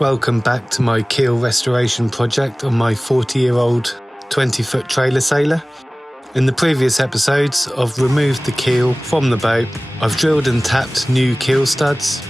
Welcome back to my keel restoration project on my 40-year-old 20-foot trailer sailor. In the previous episodes, I've removed the keel from the boat, I've drilled and tapped new keel studs,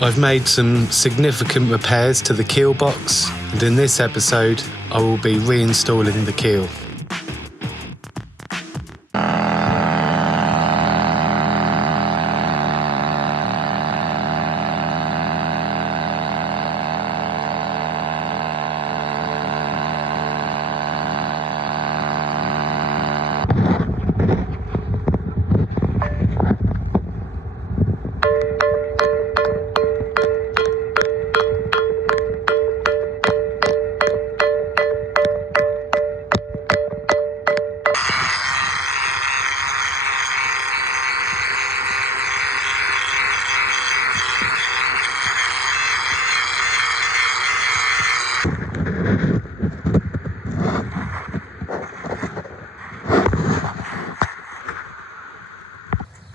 I've made some significant repairs to the keel box, and in this episode I will be reinstalling the keel.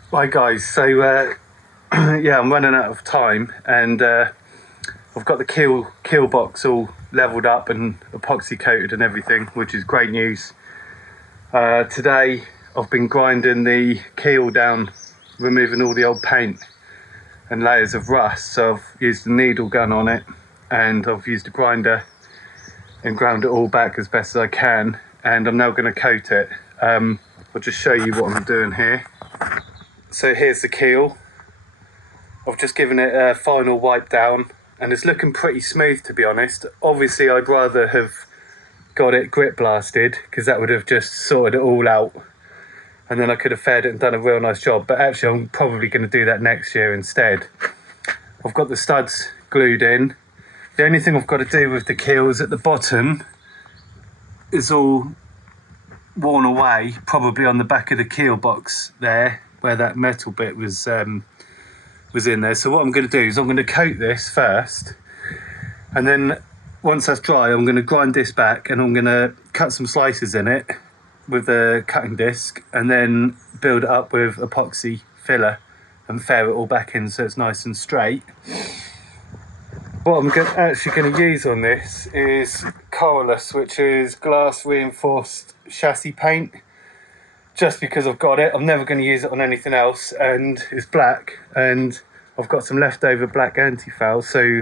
Right guys, so yeah, I'm running out of time, and I've got the keel box all leveled up and epoxy coated and everything, which is great news. Today I've been grinding the keel down, removing all the old paint and layers of rust. So I've used a needle gun on it, and I've used a grinder and ground it all back as best as I can, and I'm now going to coat it. I'll just show you what I'm doing here. So here's the keel. I've just given it a final wipe down and it's looking pretty smooth, to be honest. Obviously I'd rather have got it grip blasted, because that would have just sorted it all out and then I could have fed it and done a real nice job, but actually I'm probably going to do that next year instead. I've got the studs glued in. The only thing I've got to do with the keel is at the bottom is all worn away, probably on the back of the keel box there, where that metal bit was in there. So what I'm going to do is I'm going to coat this first, and then once that's dry I'm going to grind this back and I'm going to cut some slices in it with a cutting disc, and then build it up with epoxy filler and fare it all back in so it's nice and straight. What I'm actually going to use on this is Corollas, which is glass reinforced chassis paint. Just because I've got it, I'm never going to use it on anything else, and it's black, and I've got some leftover black anti-foul, so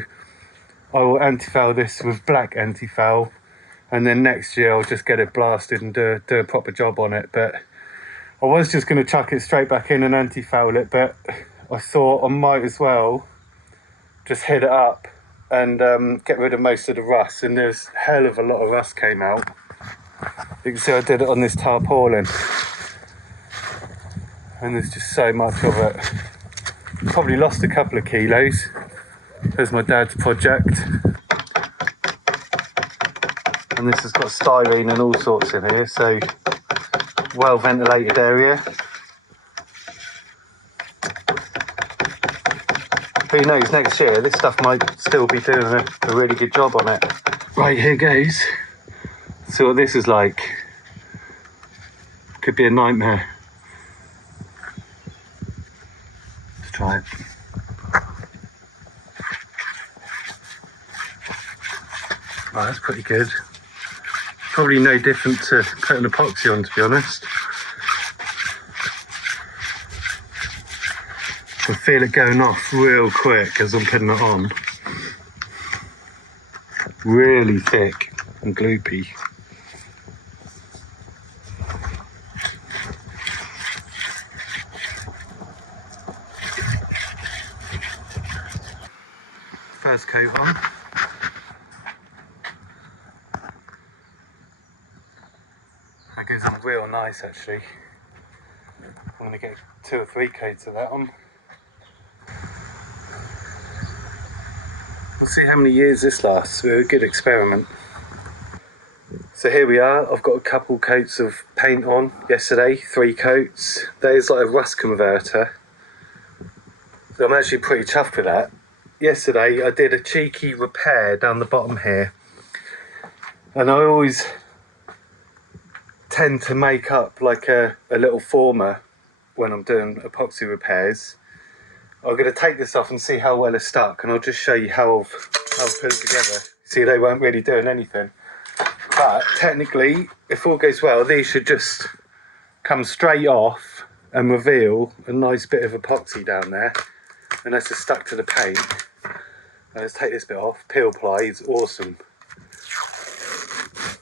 I will anti-foul this with black anti-foul, and then next year I'll just get it blasted and do a proper job on it. But I was just going to chuck it straight back in and anti-foul it, but I thought I might as well just hit it up and get rid of most of the rust, and there's a hell of a lot of rust came out. You can see I did it on this tarpaulin, and there's just so much of it. Probably lost a couple of kilos. There's my dad's project, and this has got styrene and all sorts in here, so well ventilated area. Who knows, next year this stuff might still be doing a really good job on it. Right, here goes. So what this is like, could be a nightmare. Let's try it. Right, that's pretty good. Probably no different to putting epoxy on, to be honest. I feel it going off real quick as I'm putting it on. Really thick and gloopy. First coat on. That goes on real nice actually. I'm going to get 2 or 3 coats of that on. We'll see how many years this lasts. We're a good experiment. So here we are. I've got a couple coats of paint on yesterday, 3 coats. That is like a rust converter. So I'm actually pretty chuffed with that. Yesterday I did a cheeky repair down the bottom here, and I always tend to make up like a little former when I'm doing epoxy repairs. I'm going to take this off and see how well it's stuck, and I'll just show you how I've I'll put it together. See, they weren't really doing anything. But technically, if all goes well, these should just come straight off and reveal a nice bit of epoxy down there. Unless it's stuck to the paint. Let's take this bit off. Peel ply is awesome.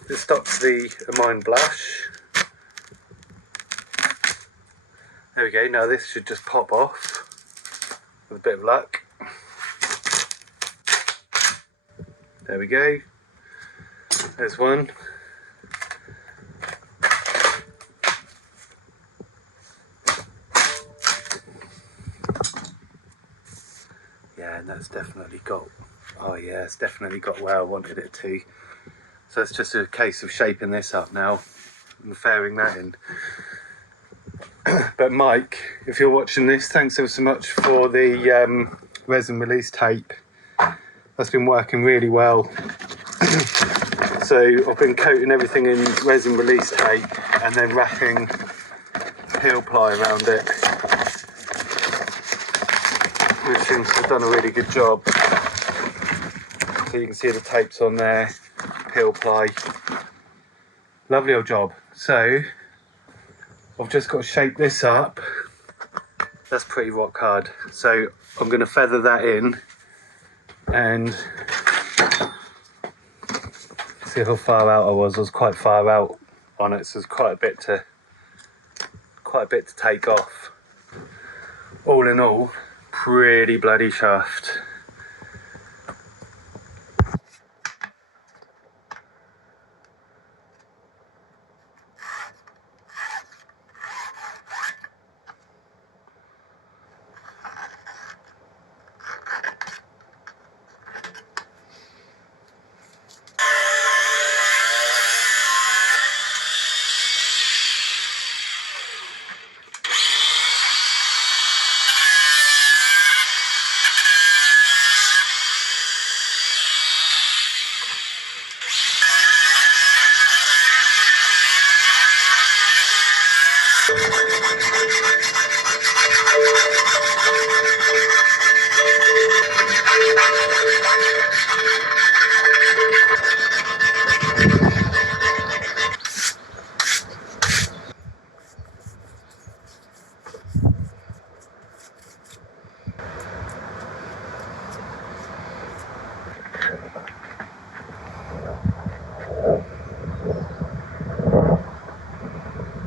This stops the Amine blush. There we go. Now this should just pop off with a bit of luck. There we go. There's one. Yeah, and that's definitely got, oh yeah, it's definitely got where I wanted it to. So it's just a case of shaping this up now and fairing that in. But Mike, if you're watching this, thanks ever so much for the resin release tape. That's been working really well. So I've been coating everything in resin release tape and then wrapping peel ply around it, which seems to have done a really good job. So you can see the tapes on there, peel ply. Lovely old job. So I've just got to shape this up. That's pretty rock hard. So I'm going to feather that in and see how far out I was. I was quite far out on it, so there's quite a bit to take off. All in all, pretty bloody shaft.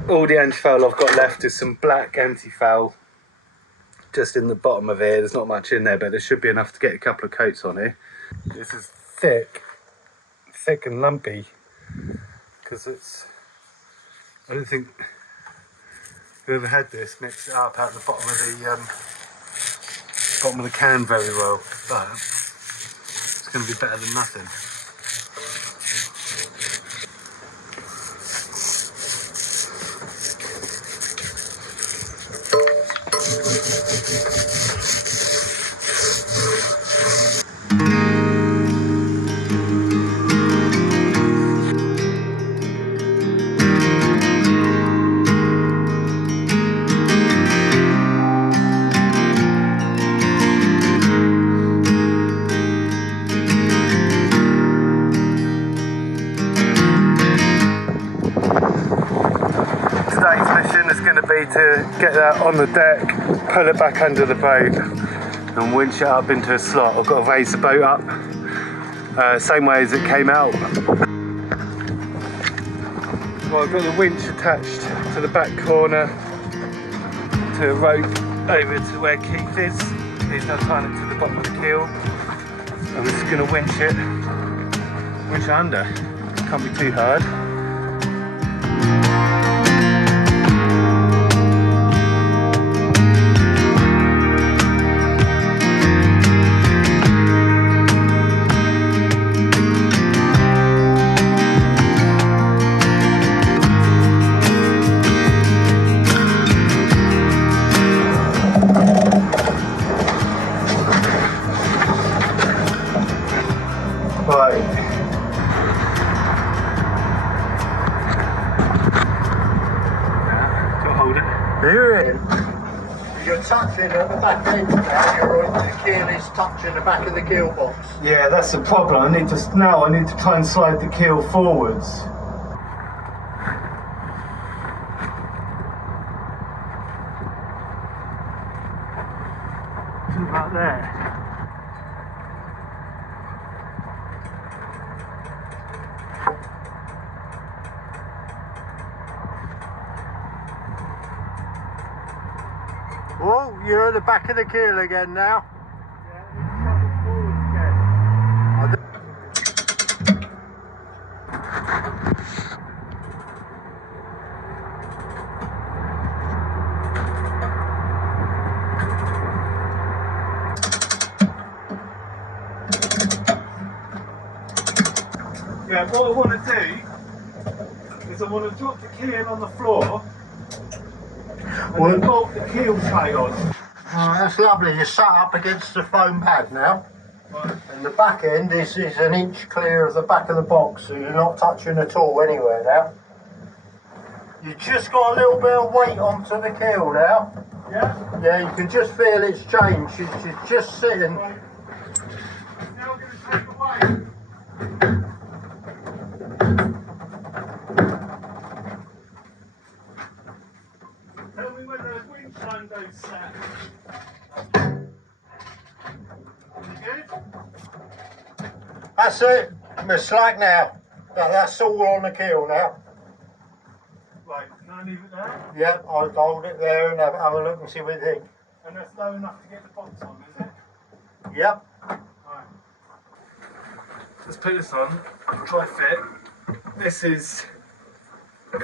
All the anti-foul I've got left is some black anti-foul just in the bottom of here. There's not much in there, but there should be enough to get a couple of coats on here. This is thick and lumpy because it's, I don't think whoever had this mixed it up at the bottom of the can very well, but it's going to be better than nothing. Today's mission is going to be to get that on the deck, pull it back under the boat and winch it up into a slot. I've got to raise the boat up, same way as it came out. Well, I've got the winch attached to the back corner to a rope over to where Keith is. He's now tying it to the bottom of the keel. I'm just going to winch it under. Can't be too hard. touching at the back end now. The keel is touching the back of the keel box. Yeah, that's the problem. I need to try and slide the keel forwards. About there. Oh, you're at the back of the keel again now. Yeah, what I want to do is I want to drop the keel on the floor and then bolt the keel tray on. Oh, that's lovely. You're sat up against the foam pad now. Right. And the back end is an inch clear of the back of the box, so you're not touching at all anywhere now. You've just got a little bit of weight onto the keel now. Yeah? Yeah, you can just feel it's changed. She's just sitting. Right. Now we're going to take away. Tell me when the winch line goes set. Good? That's it. We're slack now. That's all on the keel now. Right, can I leave it there? Yep, I'll hold it there and have a look and see what you think. And that's low enough to get the box on, is it? Yep. Right. Let's put this on, try fit. This is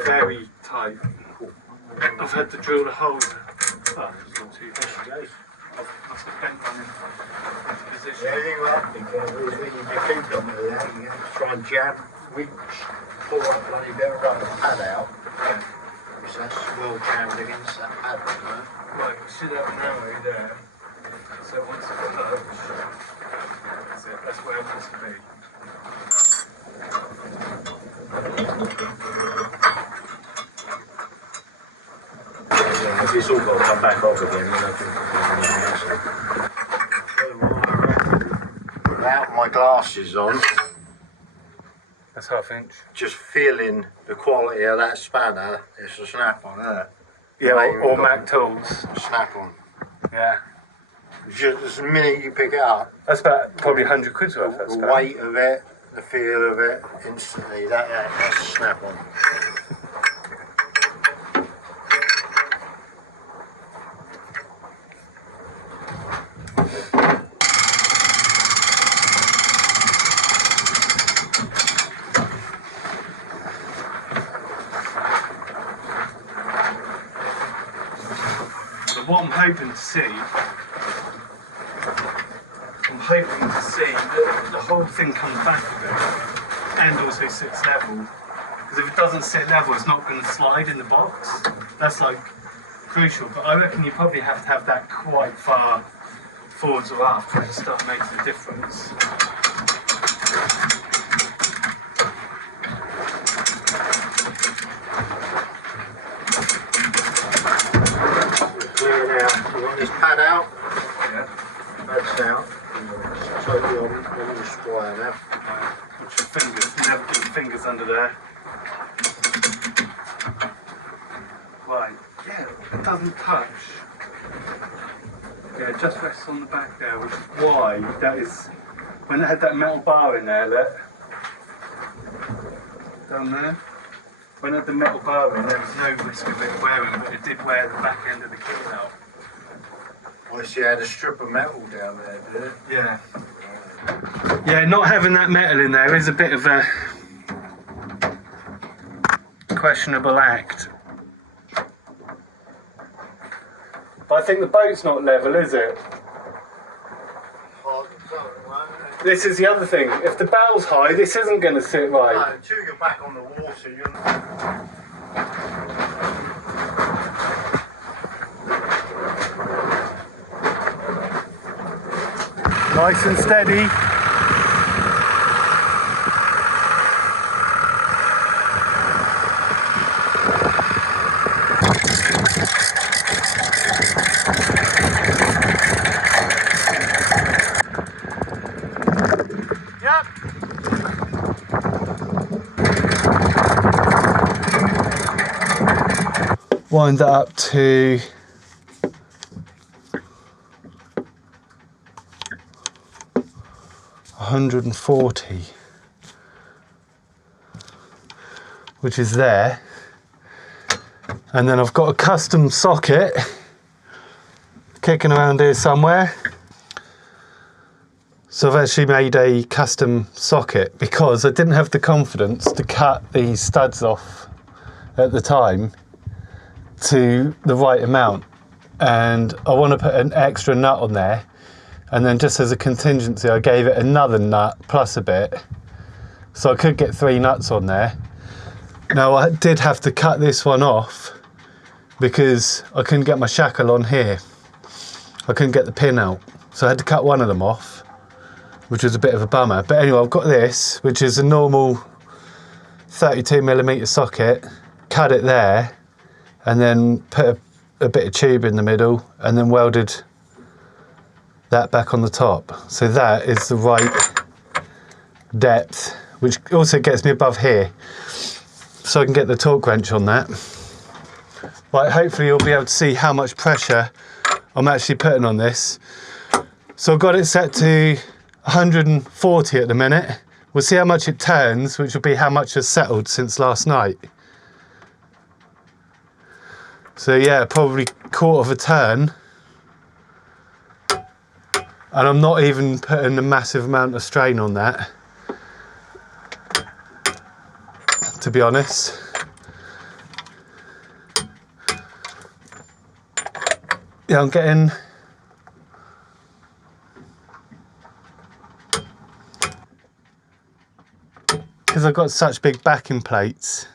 very tight. I've had to drill the hole. Oh, it's not too bad. I've bent one into position. Yeah, you are. Because when you keep on with that, you have to try and jab, winch, pull that bloody bit of rubber pad out. Yeah. Because that's well jammed against that pad. Right, we should have an arrow there. So once it's touched, that's it, that's where it wants to be. Yeah, if it's all got to come back off again, then I think without my glasses on, That's ½ inch. just feeling the quality of that spanner, it's a snap on there. Yeah, Mate, or you've got Mac tools. a snap on. Yeah. Just the minute you pick it up, That's about probably 100 quid's worth. That's the weight of it, the feel of it, instantly, that's a snap on. But what I'm hoping to see, that the whole thing comes back a bit and also sits level. Because if it doesn't sit level, it's not going to slide in the box. That's like crucial. But I reckon you probably have to have that quite far forwards or up for it to start making a difference. Clear it out. You want this pad out? Yeah. Pad's out. It's totally on the square now. Watch your fingers, never get your fingers under there. Right, yeah, it doesn't touch. Yeah, it just rests on the back there, which is why that is, when it had that metal bar in there, look, down there, when it had the metal bar in, there was no risk of it wearing, but it did wear the back end of the keel out. I see you had a strip of metal down there, did it? Yeah. Yeah, not having that metal in there is a bit of a questionable act. But I think the boat's not level, is it? This is the other thing. If the bow's high, this isn't going to sit right. No, until you're back on the water, you're Nice and steady. wind that up to 140, which is there. And then I've got a custom socket kicking around here somewhere. So I've actually made a custom socket because I didn't have the confidence to cut these studs off at the time to the right amount. And I want to put an extra nut on there. And then just as a contingency, I gave it another nut plus a bit. So I could get 3 nuts on there. Now I did have to cut this one off because I couldn't get my shackle on here. I couldn't get the pin out. So I had to cut one of them off, which was a bit of a bummer. But anyway, I've got this, which is a normal 32mm socket, cut it there, and then put a bit of tube in the middle, and then welded that back on the top. So that is the right depth, which also gets me above here. So I can get the torque wrench on that. Right, hopefully you'll be able to see how much pressure I'm actually putting on this. So I've got it set to 140 at the minute. We'll see how much it turns, which will be how much has settled since last night. So yeah, probably quarter of a turn. And I'm not even putting a massive amount of strain on that, to be honest. Yeah, I'm getting because I've got such big backing plates,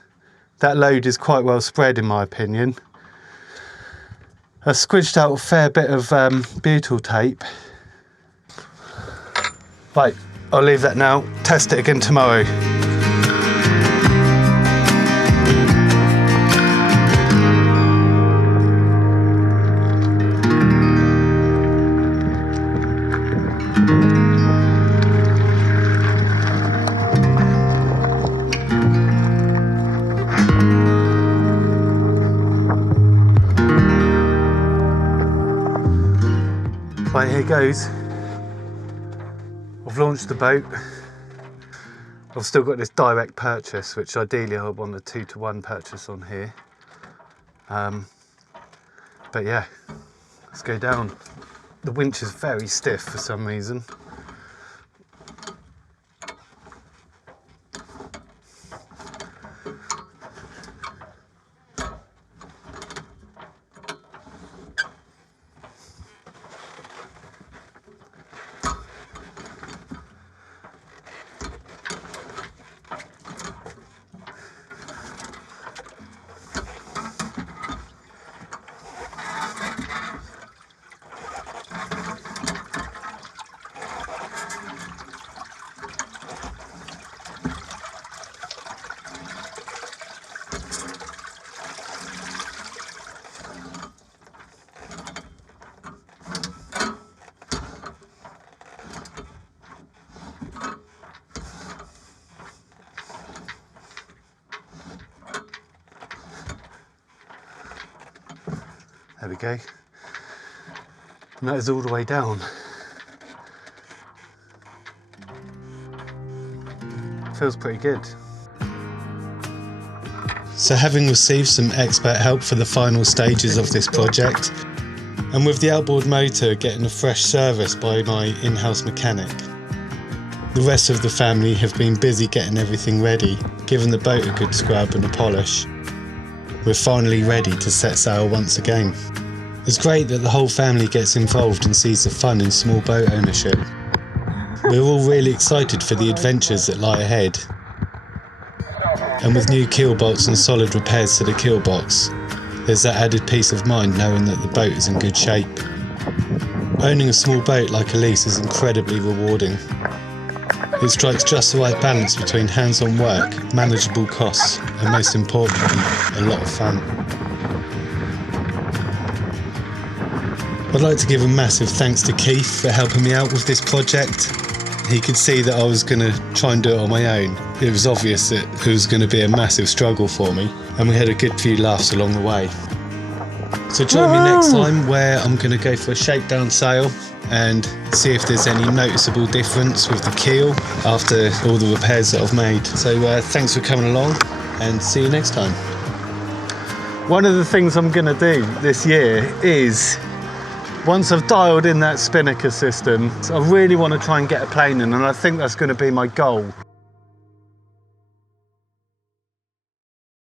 that load is quite well spread in my opinion. I squidged out a fair bit of butyl tape. Right, I'll leave that now, test it again tomorrow. Right, here goes. I've launched the boat. I've still got this direct purchase, which ideally I want a 2-to-1 purchase on here. But yeah, let's go down. The winch is very stiff for some reason. There we go. And that is all the way down. Feels pretty good. So having received some expert help for the final stages of this project, and with the outboard motor getting a fresh service by my in-house mechanic, the rest of the family have been busy getting everything ready, giving the boat a good scrub and a polish. We're finally ready to set sail once again. It's great that the whole family gets involved and sees the fun in small boat ownership. We're all really excited for the adventures that lie ahead. And with new keel bolts and solid repairs to the keel box, there's that added peace of mind knowing that the boat is in good shape. Owning a small boat like Elise is incredibly rewarding. It strikes just the right balance between hands-on work, manageable costs, and most importantly, a lot of fun. I'd like to give a massive thanks to Keith for helping me out with this project. He could see that I was going to try and do it on my own. It was obvious that it was going to be a massive struggle for me, and we had a good few laughs along the way. So join me next time where I'm going to go for a shakedown sail and see if there's any noticeable difference with the keel after all the repairs that I've made. So thanks for coming along and see you next time. One of the things I'm going to do this year is, once I've dialed in that spinnaker system, I really want to try and get a plane in, and I think that's going to be my goal.